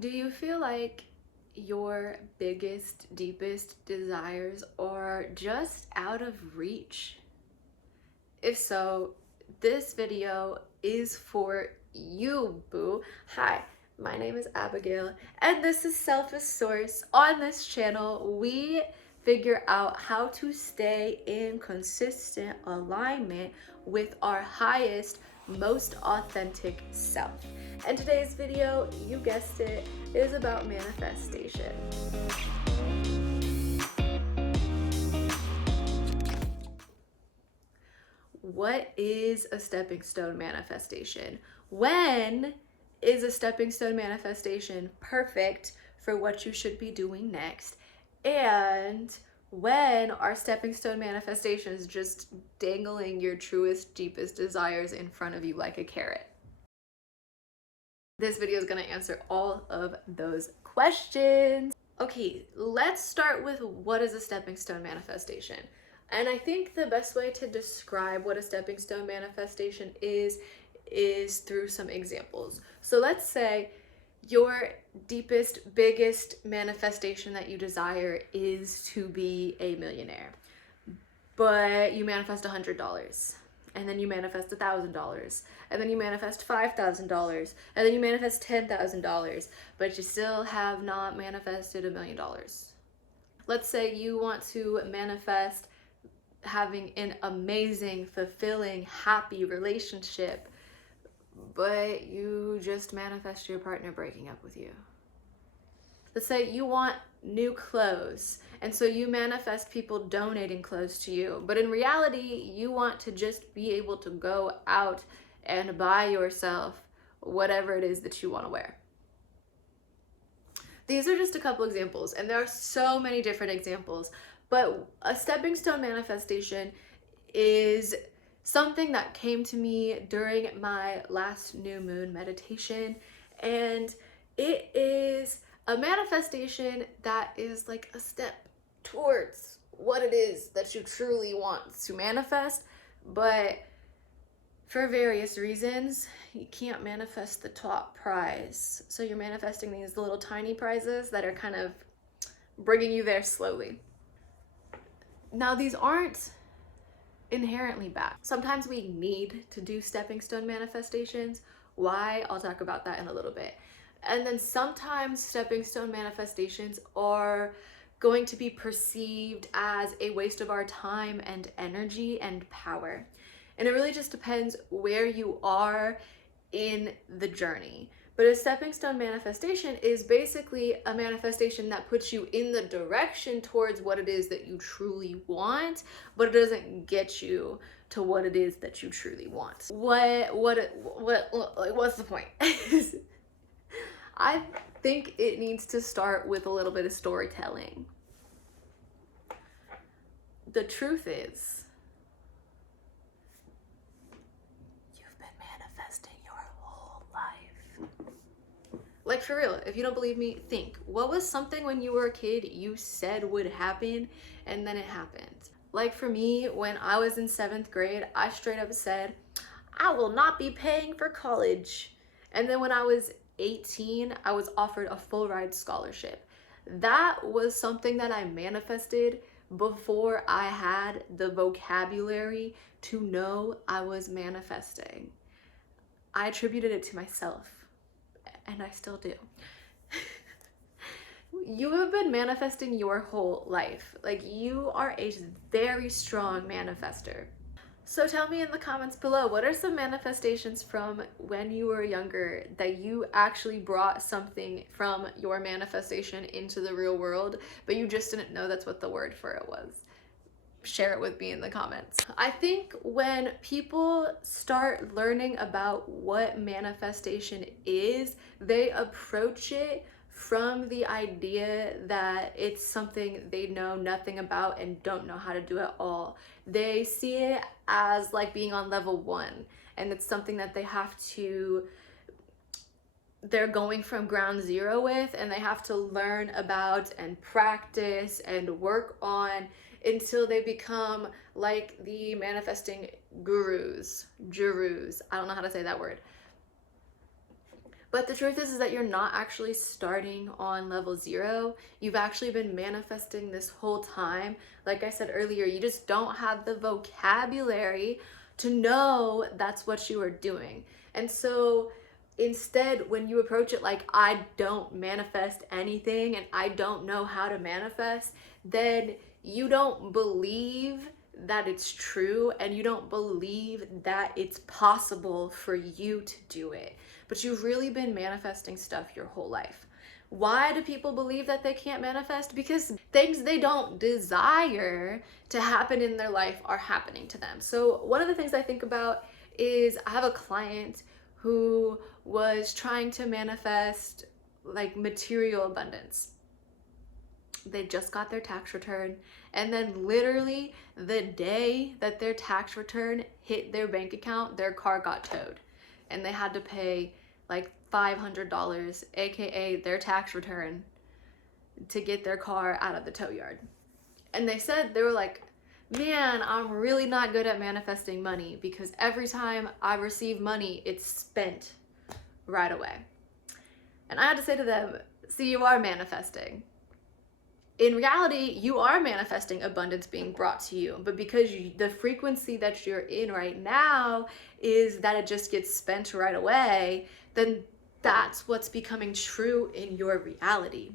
Do you feel like your biggest, deepest desires are just out of reach? If so, this video is for you, boo. Hi, my name is Abigail, and this is Selfish Source. On this channel, we figure out how to stay in consistent alignment with our highest, most authentic self. And today's video, you guessed it, is about manifestation. What is a stepping stone manifestation? When is a stepping stone manifestation perfect for what you should be doing next? And when are stepping stone manifestations just dangling your truest, deepest desires in front of you like a carrot? This video is going to answer all of those questions. Okay, let's start with what is a stepping stone manifestation. And I think the best way to describe what a stepping stone manifestation is through some examples. So let's say your deepest, biggest manifestation that you desire is to be a millionaire, but you manifest $100. And then you manifest $1,000, and then you manifest $5,000, and then you manifest $10,000, but you still have not manifested $1 million. Let's say you want to manifest having an amazing, fulfilling, happy relationship, but you just manifest your partner breaking up with you. Let's say you want new clothes, and so you manifest people donating clothes to you, but in reality, you want to just be able to go out and buy yourself whatever it is that you want to wear. These are just a couple examples, and there are so many different examples, but a stepping stone manifestation is something that came to me during my last new moon meditation, and it is a manifestation that is like a step towards what it is that you truly want to manifest, but for various reasons, you can't manifest the top prize. So you're manifesting these little tiny prizes that are kind of bringing you there slowly. Now, these aren't inherently bad. Sometimes we need to do stepping stone manifestations. Why? I'll talk about that in a little bit. And then sometimes stepping stone manifestations are going to be perceived as a waste of our time and energy and power. And it really just depends where you are in the journey. But a stepping stone manifestation is basically a manifestation that puts you in the direction towards what it is that you truly want, but it doesn't get you to what it is that you truly want. What's the point? I think it needs to start with a little bit of storytelling. The truth is, you've been manifesting your whole life. Like, for real, if you don't believe me, think. What was something when you were a kid you said would happen and then it happened? Like for me, when I was in 7th grade, I straight up said, I will not be paying for college. And then when I was 18, I was offered a full ride scholarship. That was something that I manifested before I had the vocabulary to know I was manifesting. I attributed it to myself, and I still do. You have been manifesting your whole life. Like, you are a very strong manifester. So tell me in the comments below, what are some manifestations from when you were younger that you actually brought something from your manifestation into the real world, but you just didn't know that's what the word for it was? Share it with me in the comments. I think when people start learning about what manifestation is, they approach it from the idea that it's something they know nothing about and don't know how to do at all. They see it as like being on level 1, and it's something that they're going from ground zero with, and they have to learn about and practice and work on until they become like the manifesting gurus. I don't know how to say that word. But the truth is that you're not actually starting on level 0. You've actually been manifesting this whole time. Like I said earlier, you just don't have the vocabulary to know that's what you are doing. And so instead, when you approach it like, I don't manifest anything and I don't know how to manifest, then you don't believe that it's true and you don't believe that it's possible for you to do it. But you've really been manifesting stuff your whole life. Why do people believe that they can't manifest? Because things they don't desire to happen in their life are happening to them. So one of the things I think about is I have a client who was trying to manifest like material abundance. They just got their tax return, and then literally the day that their tax return hit their bank account, their car got towed and they had to pay like $500, aka their tax return, to get their car out of the tow yard. And they said, they were like, man, I'm really not good at manifesting money because every time I receive money, it's spent right away. And I had to say to them, see, you are manifesting. In reality, you are manifesting abundance being brought to you, but because the frequency that you're in right now is that it just gets spent right away, then that's what's becoming true in your reality.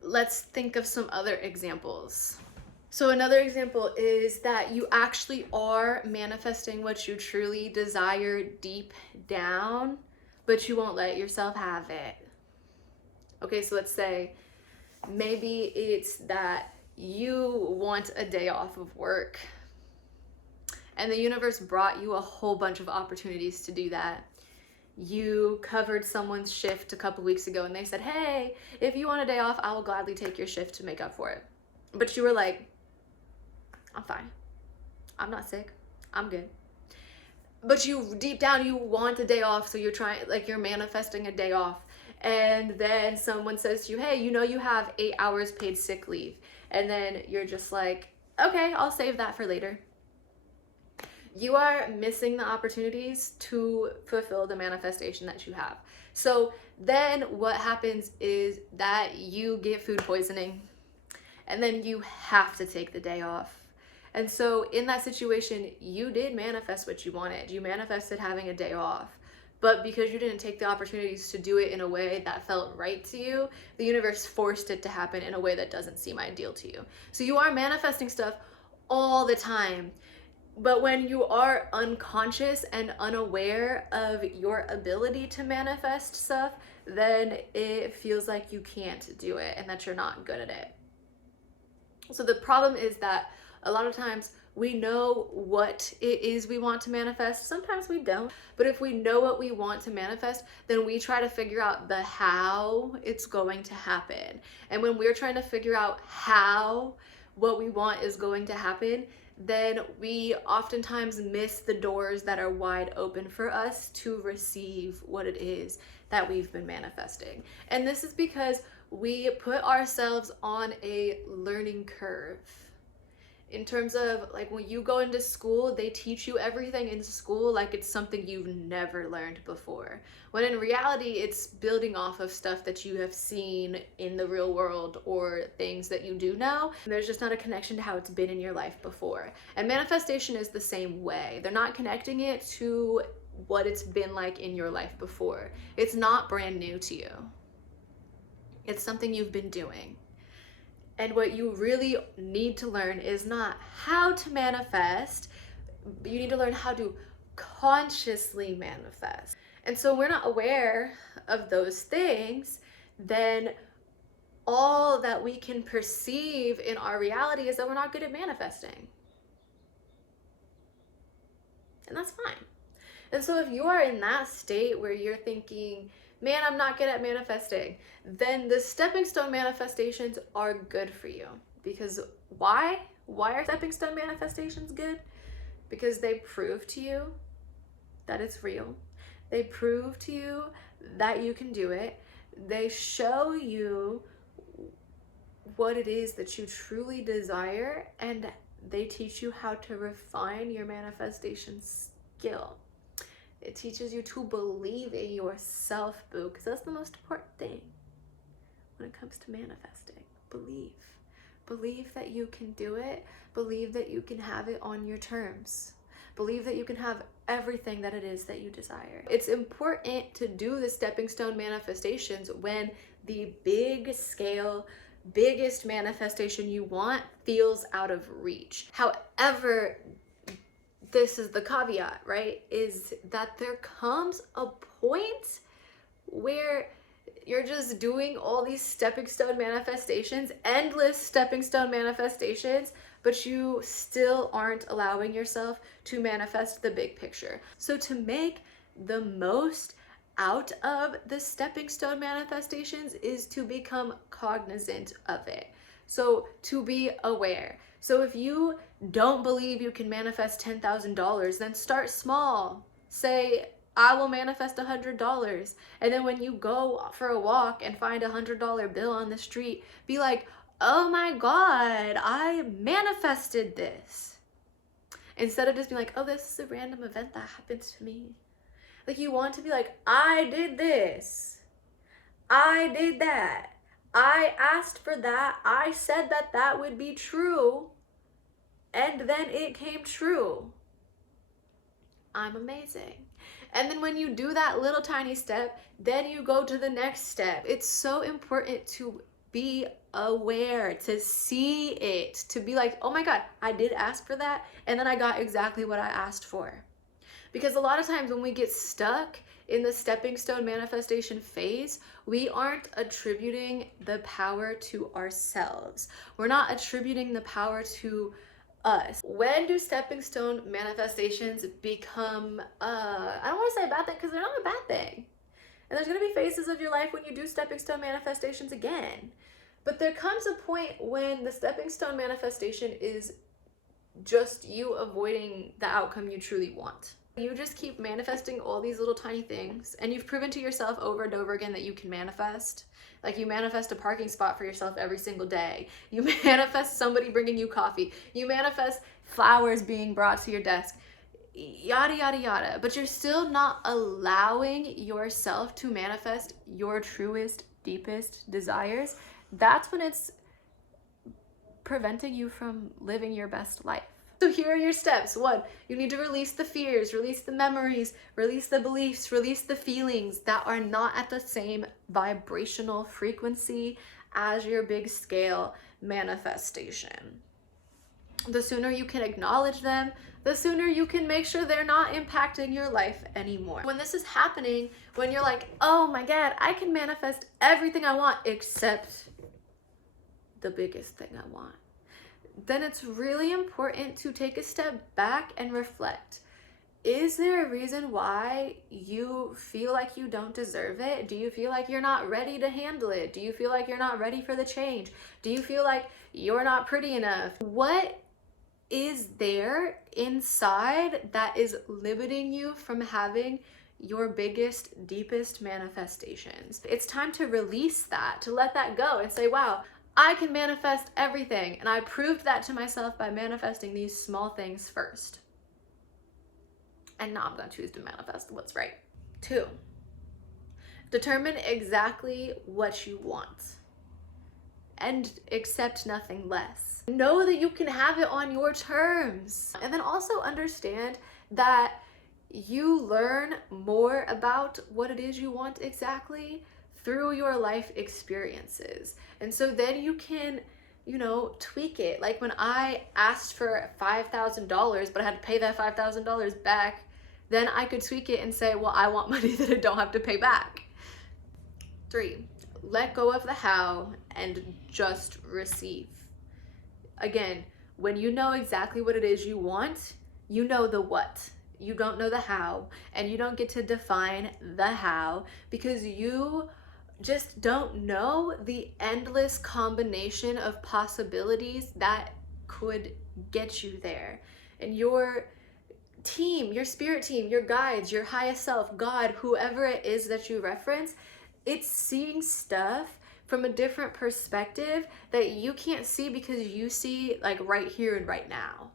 Let's think of some other examples. So another example is that you actually are manifesting what you truly desire deep down, but you won't let yourself have it. Okay, so let's say maybe it's that you want a day off of work and the universe brought you a whole bunch of opportunities to do that. You covered someone's shift a couple weeks ago and they said, hey, if you want a day off, I will gladly take your shift to make up for it. But you were like, I'm fine. I'm not sick. I'm good. But you deep down, you want a day off. So you're trying, like you're manifesting a day off. And then someone says to you, hey, you know, you have 8 hours paid sick leave. And then you're just like, okay, I'll save that for later. You are missing the opportunities to fulfill the manifestation that you have. So then what happens is that you get food poisoning and then you have to take the day off. And so in that situation, you did manifest what you wanted. You manifested having a day off. But because you didn't take the opportunities to do it in a way that felt right to you, the universe forced it to happen in a way that doesn't seem ideal to you. So you are manifesting stuff all the time. But when you are unconscious and unaware of your ability to manifest stuff, then it feels like you can't do it and that you're not good at it. So the problem is that a lot of times we know what it is we want to manifest. Sometimes we don't. But if we know what we want to manifest, then we try to figure out the how it's going to happen. And when we're trying to figure out how what we want is going to happen, then we oftentimes miss the doors that are wide open for us to receive what it is that we've been manifesting. And this is because we put ourselves on a learning curve. In terms of like when you go into school, they teach you everything in school like it's something you've never learned before. When in reality, it's building off of stuff that you have seen in the real world or things that you do know. There's just not a connection to how it's been in your life before. And manifestation is the same way. They're not connecting it to what it's been like in your life before. It's not brand new to you. It's something you've been doing. And what you really need to learn is not how to manifest, you need to learn how to consciously manifest. And so we're not aware of those things, then all that we can perceive in our reality is that we're not good at manifesting. And that's fine. And so if you are in that state where you're thinking, man, I'm not good at manifesting, then the stepping stone manifestations are good for you. Because why? Why are stepping stone manifestations good? Because they prove to you that it's real. They prove to you that you can do it. They show you what it is that you truly desire, and they teach you how to refine your manifestation skill. It teaches you to believe in yourself, boo, because that's the most important thing when it comes to manifesting. Believe. Believe that you can do it. Believe that you can have it on your terms. Believe that you can have everything that it is that you desire. It's important to do the stepping stone manifestations when the big scale, biggest manifestation you want feels out of reach. However, this is the caveat, right? Is that there comes a point where you're just doing all these stepping stone manifestations, endless stepping stone manifestations, but you still aren't allowing yourself to manifest the big picture. So to make the most out of the stepping stone manifestations is to become cognizant of it. So to be aware. So if you don't believe you can manifest $10,000, then start small. Say, I will manifest $100. And then when you go for a walk and find a $100 bill on the street, be like, oh my God, I manifested this. Instead of just being like, oh, this is a random event that happened to me. Like, you want to be like, I did this. I did that. I asked for that. I said that that would be true. And then it came true. I'm amazing. And then when you do that little tiny step, then you go to the next step. It's so important to be aware, to see it, to be like, oh my God, I did ask for that, and then I got exactly what I asked for. Because a lot of times when we get stuck in the stepping stone manifestation phase, we aren't attributing the power to ourselves. We're not attributing the power to us. When do stepping stone manifestations become, I don't want to say a bad thing, because they're not a bad thing. And there's going to be phases of your life when you do stepping stone manifestations again. But there comes a point when the stepping stone manifestation is just you avoiding the outcome you truly want. You just keep manifesting all these little tiny things, and you've proven to yourself over and over again that you can manifest. Like, you manifest a parking spot for yourself every single day. You manifest somebody bringing you coffee. You manifest flowers being brought to your desk. Yada, yada, yada. But you're still not allowing yourself to manifest your truest, deepest desires. That's when it's preventing you from living your best life. So here are your steps. 1, you need to release the fears, release the memories, release the beliefs, release the feelings that are not at the same vibrational frequency as your big scale manifestation. The sooner you can acknowledge them, the sooner you can make sure they're not impacting your life anymore. When this is happening, when you're like, oh my God, I can manifest everything I want except the biggest thing I want, then it's really important to take a step back and reflect. Is there a reason why you feel like you don't deserve it? Do you feel like you're not ready to handle it? Do you feel like you're not ready for the change? Do you feel like you're not pretty enough? What is there inside that is limiting you from having your biggest, deepest manifestations? It's time to release that, to let that go and say, wow, I can manifest everything. And I proved that to myself by manifesting these small things first. And now I'm going to choose to manifest what's right. 2, determine exactly what you want and accept nothing less. Know that you can have it on your terms. And then also understand that you learn more about what it is you want exactly through your life experiences. And so then you can, tweak it. Like when I asked for $5,000, but I had to pay that $5,000 back, then I could tweak it and say, well, I want money that I don't have to pay back. 3, let go of the how and just receive. Again, when you know exactly what it is you want, you know the what. You don't know the how, and you don't get to define the how because you just don't know the endless combination of possibilities that could get you there. And your team, your spirit team, your guides, your highest self, God, whoever it is that you reference, it's seeing stuff from a different perspective that you can't see because you see like right here and right now.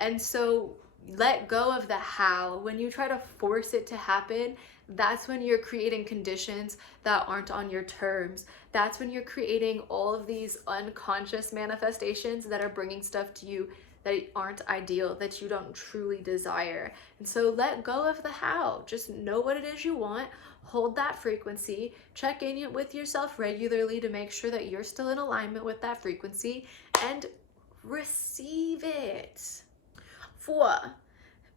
And so let go of the how. When you try to force it to happen, that's when you're creating conditions that aren't on your terms. That's when you're creating all of these unconscious manifestations that are bringing stuff to you that aren't ideal, that you don't truly desire. And so let go of the how. Just know what it is you want, hold that frequency, check in with yourself regularly to make sure that you're still in alignment with that frequency, and receive it. 4,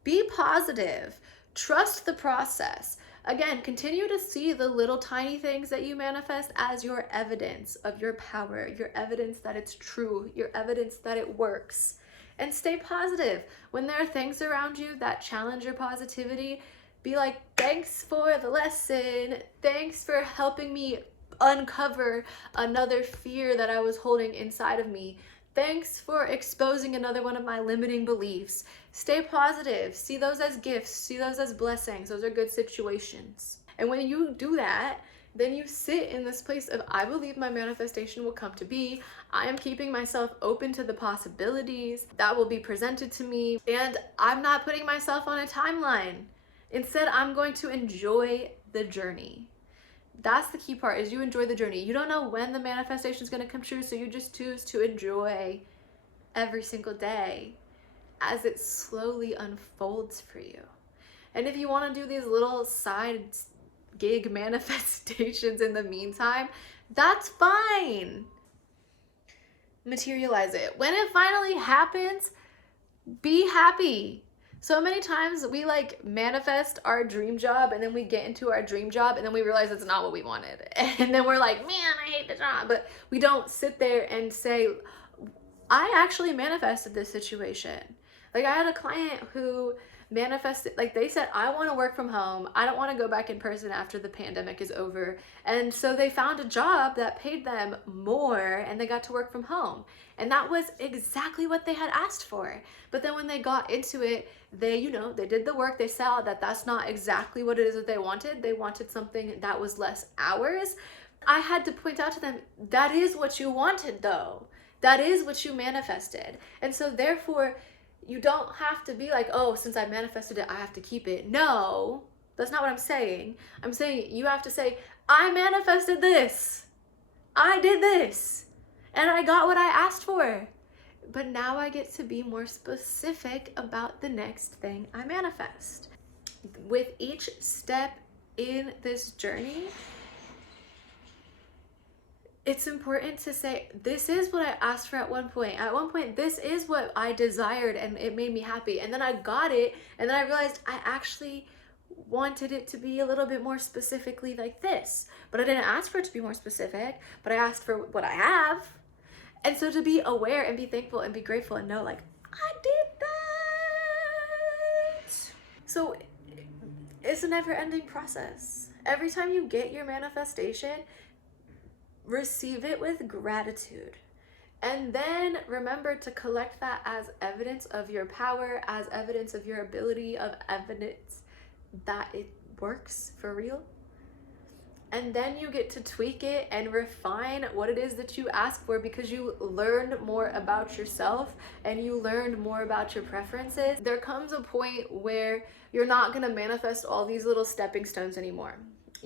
be positive. Trust the process. Again, continue to see the little tiny things that you manifest as your evidence of your power, your evidence that it's true, your evidence that it works. And stay positive. When there are things around you that challenge your positivity, be like, thanks for the lesson. Thanks for helping me uncover another fear that I was holding inside of me. Thanks for exposing another one of my limiting beliefs. Stay positive. See those as gifts. See those as blessings. Those are good situations. And when you do that, then you sit in this place of, I believe my manifestation will come to be. I am keeping myself open to the possibilities that will be presented to me. And I'm not putting myself on a timeline. Instead, I'm going to enjoy the journey. That's the key part, is you enjoy the journey. You don't know when the manifestation is going to come true, so you just choose to enjoy every single day as it slowly unfolds for you. And if you want to do these little side gig manifestations in the meantime, that's fine. Materialize it. When it finally happens, be happy. So many times we like manifest our dream job, and then we get into our dream job and then we realize it's not what we wanted. And then we're like, man, I hate the job. But we don't sit there and say, I actually manifested this situation. Like, I had a client who manifested, like, they said, I want to work from home. I don't want to go back in person after the pandemic is over. And so they found a job that paid them more, and they got to work from home. And that was exactly what they had asked for. But then when they got into it, they did the work. They saw that that's not exactly what it is that they wanted. They wanted something that was less hours. I had to point out to them, that is what you wanted though. That is what you manifested. And so therefore, you don't have to be like, oh, since I manifested it, I have to keep it. No, that's not what I'm saying. I'm saying you have to say, I manifested this. I did this. And I got what I asked for. But now I get to be more specific about the next thing I manifest. With each step in this journey, it's important to say, this is what I asked for at one point. At one point, this is what I desired, and it made me happy. And then I got it, and then I realized I actually wanted it to be a little bit more specifically like this. But I didn't ask for it to be more specific, but I asked for what I have. And so to be aware and be thankful and be grateful and know, like, I did that. So it's a never-ending process. Every time you get your manifestation, receive it with gratitude. And then remember to collect that as evidence of your power, as evidence of your ability, of evidence that it works for real. And then you get to tweak it and refine what it is that you ask for, because you learned more about yourself and you learned more about your preferences. There comes a point where you're not going to manifest all these little stepping stones anymore.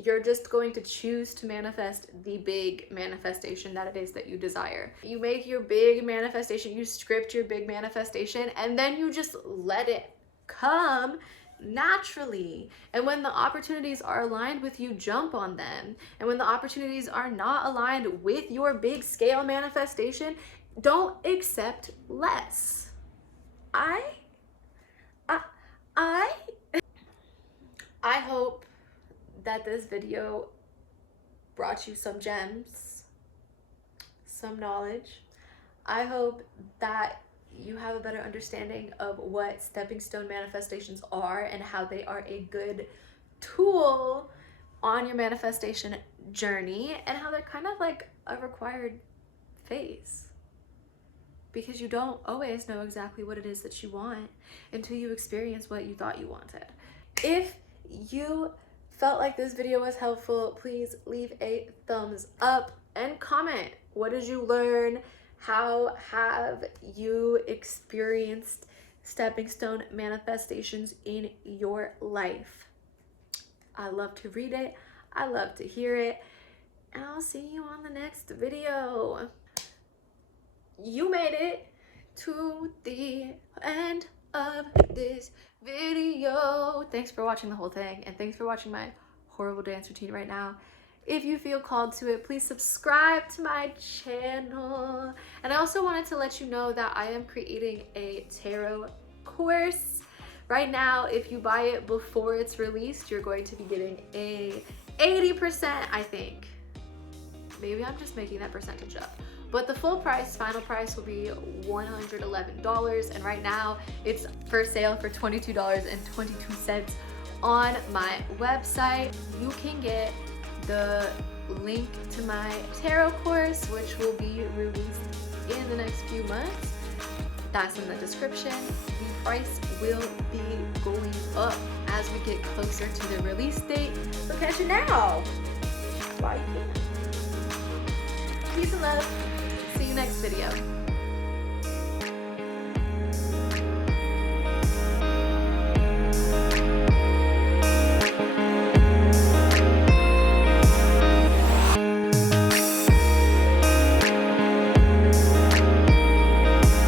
You're just going to choose to manifest the big manifestation that it is that you desire. You make your big manifestation, you script your big manifestation, and then you just let it come naturally. And when the opportunities are aligned with you, jump on them. And when the opportunities are not aligned with your big scale manifestation, don't accept less. I hope that this video brought you some gems, some knowledge. I hope that you have a better understanding of what stepping stone manifestations are and how they are a good tool on your manifestation journey, and how they're kind of like a required phase, because you don't always know exactly what it is that you want until you experience what you thought you wanted. If you felt like this video was helpful, please leave a thumbs up and comment. What did you learn? How have you experienced stepping stone manifestations in your life. I love to read it. I love to hear it. And I'll see you on the next video. You made it to the end of this video. Thanks for watching the whole thing, and thanks for watching my horrible dance routine right now. If you feel called to it, please subscribe to my channel. And I also wanted to let you know that I am creating a tarot course. Right now, if you buy it before it's released, you're going to be getting a 80%, I think. Maybe I'm just making that percentage up. But the full price, final price, will be $111. And right now, it's for sale for $22.22 on my website. You can get the link to my tarot course, which will be released in the next few months. That's in the description. The price will be going up as we get closer to the release date. So catch it now. Bye. Peace and love. See you next video.